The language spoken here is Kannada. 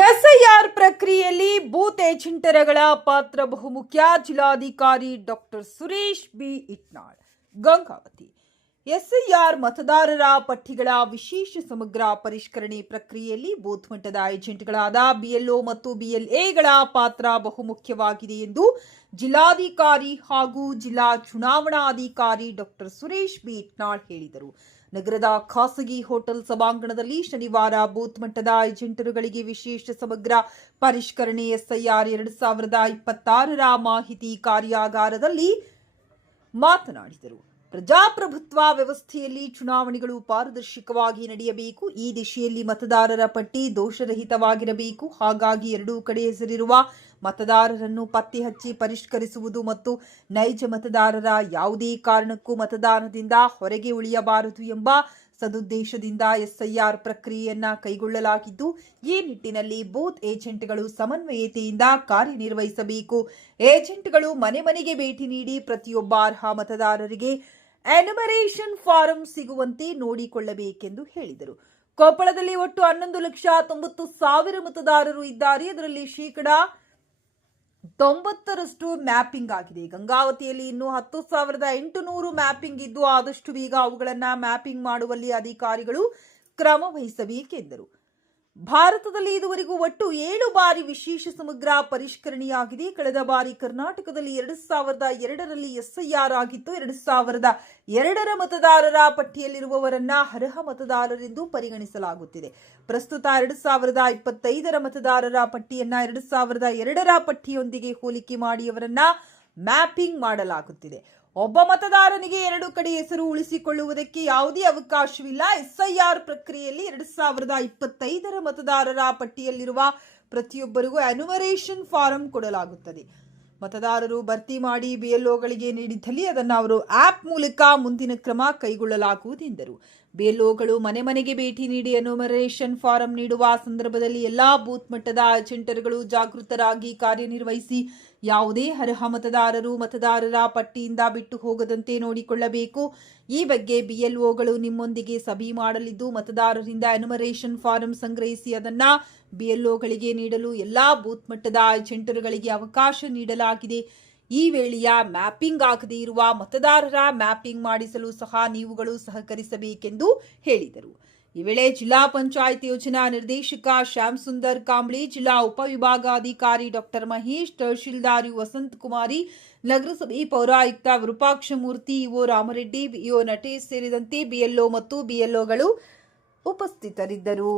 ಎಸ್ಐಆರ್ ಪ್ರಕ್ರಿಯೆಯಲ್ಲಿ ಬೂತ್ ಏಜೆಂಟರುಗಳ ಪಾತ್ರ ಬಹುಮುಖ್ಯ. ಜಿಲ್ಲಾಧಿಕಾರಿ doctor Suresh B Itnal, Gangavathi. SIR ಮತದಾರರ ಪಟ್ಟಿಗಳ ವಿಶೇಷ ಸಮಗ್ರ ಪರಿಷ್ಕರಣೆ ಪ್ರಕ್ರಿಯೆಯಲ್ಲಿ ಬೂತ್ ಮಟ್ಟದ ಏಜೆಂಟ್ಗಳಾದ ಬಿಎಲ್ಒ ಮತ್ತು ಬಿಎಲ್ಎಗಳ ಪಾತ್ರ ಬಹುಮುಖ್ಯವಾಗಿದೆ ಎಂದು ಜಿಲ್ಲಾಧಿಕಾರಿ ಹಾಗೂ ಜಿಲ್ಲಾ ಚುನಾವಣಾಧಿಕಾರಿ ಡಾಕ್ಟರ್ ಸುರೇಶ್ ಬಿ ಇಟ್ನಾಳ್ ಹೇಳಿದರು. ನಗರದ ಖಾಸಗಿ ಹೋಟೆಲ್ ಸಭಾಂಗಣದಲ್ಲಿ ಶನಿವಾರ ಬೂತ್ ಮಟ್ಟದ ಏಜೆಂಟರುಗಳಿಗೆ ವಿಶೇಷ ಸಮಗ್ರ ಪರಿಷ್ಕರಣೆ ಎಸ್ಐಆರ್ 2026ರ ಮಾಹಿತಿ ಕಾರ್ಯಾಗಾರದಲ್ಲಿ ಮಾತನಾಡಿದರು. ಪ್ರಜಾಪ್ರಭುತ್ವ ವ್ಯವಸ್ಥೆಯಲ್ಲಿ ಚುನಾವಣೆಗಳು ಪಾರದರ್ಶಕವಾಗಿ ನಡೆಯಬೇಕು. ಈ ದಿಶೆಯಲ್ಲಿ ಮತದಾರರ ಪಟ್ಟಿ ದೋಷರಹಿತವಾಗಿರಬೇಕು. ಹಾಗಾಗಿ ಎರಡೂ ಕಡೆ ಹೆಸರಿರುವ ಮತದಾರರನ್ನು ಪತ್ತೆ ಹಚ್ಚಿ ಪರಿಷ್ಕರಿಸುವುದು ಮತ್ತು ನೈಜ ಮತದಾರರ ಯಾವುದೇ ಕಾರಣಕ್ಕೂ ಮತದಾನದಿಂದ ಹೊರಗೆ ಉಳಿಯಬಾರದು ಎಂಬ ಸದುದ್ದೇಶದಿಂದ ಎಸ್ಐಆರ್ ಪ್ರಕ್ರಿಯೆಯನ್ನ ಕೈಗೊಳ್ಳಲಾಗಿದ್ದು, ಈ ನಿಟ್ಟಿನಲ್ಲಿ ಬೂತ್ ಏಜೆಂಟ್ಗಳು ಸಮನ್ವಯತೆಯಿಂದ ಕಾರ್ಯನಿರ್ವಹಿಸಬೇಕು. ಏಜೆಂಟ್ಗಳು ಮನೆ ಮನೆಗೆ ಭೇಟಿ ನೀಡಿ ಪ್ರತಿಯೊಬ್ಬ ಅರ್ಹ ಮತದಾರರಿಗೆ ಎನ್ಯುಮರೇಷನ್ ಫಾರಂ ಸಿಗುವಂತೆ ನೋಡಿಕೊಳ್ಳಬೇಕೆಂದು ಹೇಳಿದರು. ಕೊಪ್ಪಳದಲ್ಲಿ ಒಟ್ಟು 11,90,000 ಮತದಾರರು ಇದ್ದಾರೆ. ಇದರಲ್ಲಿ 90% ಮ್ಯಾಪಿಂಗ್ ಆಗಿದೆ. ಗಂಗಾವತಿಯಲ್ಲಿ ಇನ್ನೂ 10,800 ಮ್ಯಾಪಿಂಗ್ ಇದ್ದು, ಆದಷ್ಟು ಬೇಗ ಅವುಗಳನ್ನು ಮ್ಯಾಪಿಂಗ್ ಮಾಡುವಲ್ಲಿ ಅಧಿಕಾರಿಗಳು ಕ್ರಮ ವಹಿಸಬೇಕೆಂದರು. ಭಾರತದಲ್ಲಿ ಇದುವರೆಗೂ ಒಟ್ಟು 7 ಬಾರಿ ವಿಶೇಷ ಸಮಗ್ರ ಪರಿಷ್ಕರಣೆಯಾಗಿದೆ. ಕಳೆದ ಬಾರಿ ಕರ್ನಾಟಕದಲ್ಲಿ 2002ರಲ್ಲಿ ಎಸ್ಐಆರ್ ಆಗಿತ್ತು. 2002ರ ಮತದಾರರ ಪಟ್ಟಿಯಲ್ಲಿರುವವರನ್ನ ಅರ್ಹ ಮತದಾರರೆಂದು ಪರಿಗಣಿಸಲಾಗುತ್ತಿದೆ. ಪ್ರಸ್ತುತ 2025ರ ಮತದಾರರ ಪಟ್ಟಿಯನ್ನ 2002ರ ಪಟ್ಟಿಯೊಂದಿಗೆ ಹೋಲಿಕೆ ಮಾಡಿ ಅವರನ್ನ ಮ್ಯಾಪಿಂಗ್ ಮಾಡಲಾಗುತ್ತಿದೆ. ಒಬ್ಬ ಮತದಾರನಿಗೆ 2 ಕಡೆ ಹೆಸರು ಉಳಿಸಿಕೊಳ್ಳುವುದಕ್ಕೆ ಯಾವುದೇ ಅವಕಾಶವಿಲ್ಲ. ಎಸ್ಐಆರ್ ಪ್ರಕ್ರಿಯೆಯಲ್ಲಿ 2025ರ ಮತದಾರರ ಪಟ್ಟಿಯಲ್ಲಿರುವ ಪ್ರತಿಯೊಬ್ಬರಿಗೂ ಎನ್ಯುಮರೇಷನ್ ಫಾರಂ ಕೊಡಲಾಗುತ್ತದೆ. ಮತದಾರರು ಭರ್ತಿ ಮಾಡಿ ಬಿಎಲ್ಒಗಳಿಗೆ ನೀಡಿದ್ದಲ್ಲಿ ಅದನ್ನು ಅವರು ಆಪ್ ಮೂಲಕ ಮುಂದಿನ ಕ್ರಮ ಕೈಗೊಳ್ಳಲಾಗುವುದು ಎಂದರು. ಬಿಎಲ್ಒಗಳು ಮನೆ ಮನೆಗೆ ಭೇಟಿ ನೀಡಿ ಎನ್ಯುಮರೇಷನ್ ಫಾರಂ ನೀಡುವ ಸಂದರ್ಭದಲ್ಲಿ ಎಲ್ಲಾ ಬೂತ್ ಮಟ್ಟದ ಏಜೆಂಟರುಗಳು ಜಾಗೃತರಾಗಿ ಕಾರ್ಯನಿರ್ವಹಿಸಿ ಯಾವುದೇ ಅರ್ಹ ಮತದಾರರು ಮತದಾರರ ಪಟ್ಟಿಯಿಂದ ಬಿಟ್ಟು ಹೋಗದಂತೆ ನೋಡಿಕೊಳ್ಳಬೇಕು. ಈ ಬಗ್ಗೆ ಬಿಎಲ್ಒಗಳು ನಿಮ್ಮೊಂದಿಗೆ ಸಭೆ ಮಾಡಲಿದ್ದು, ಮತದಾರರಿಂದ ಎನ್ಯುಮರೇಷನ್ ಫಾರಂ ಸಂಗ್ರಹಿಸಿ ಅದನ್ನ ಬಿಎಲ್ಒಗಳಿಗೆ ನೀಡಲು ಎಲ್ಲಾ ಬೂತ್ ಮಟ್ಟದ ಏಜೆಂಟರುಗಳಿಗೆ ಅವಕಾಶ ನೀಡಲಾಗಿದೆ. ಈ ವೇಳೆಯ ಮ್ಯಾಪಿಂಗ್ ಆಗದೇ ಇರುವ ಮತದಾರರ ಮ್ಯಾಪಿಂಗ್ ಮಾಡಿಸಲು ಸಹ ನೀವುಗಳು ಸಹಕರಿಸಬೇಕೆಂದು ಹೇಳಿದರು. ಈ ವೇಳೆ ಜಿಲ್ಲಾ ಪಂಚಾಯತ್ ಯೋಜನಾ ನಿರ್ದೇಶಕ ಶ್ಯಾಮ್ ಸುಂದರ್ ಕಾಂಬ್ಳಿ, ಜಿಲ್ಲಾ ಉಪವಿಭಾಗಾಧಿಕಾರಿ ಡಾಕ್ಟರ್ ಮಹೇಶ್, ತಹಶೀಲ್ದಾರ್ ವಸಂತ್ ಕುಮಾರಿ, ನಗರಸಭೆ ಪೌರಾಯುಕ್ತ ವಿರೂಪಾಕ್ಷಮೂರ್ತಿ, ಇಒ ರಾಮರೆಡ್ಡಿ, ಬಿಇಒ ನಟೇಶ್ ಸೇರಿದಂತೆ ಬಿಎಲ್ಒ ಮತ್ತು ಬಿಎಲ್ಒಗಳು ಉಪಸ್ಥಿತರಿದ್ದರು.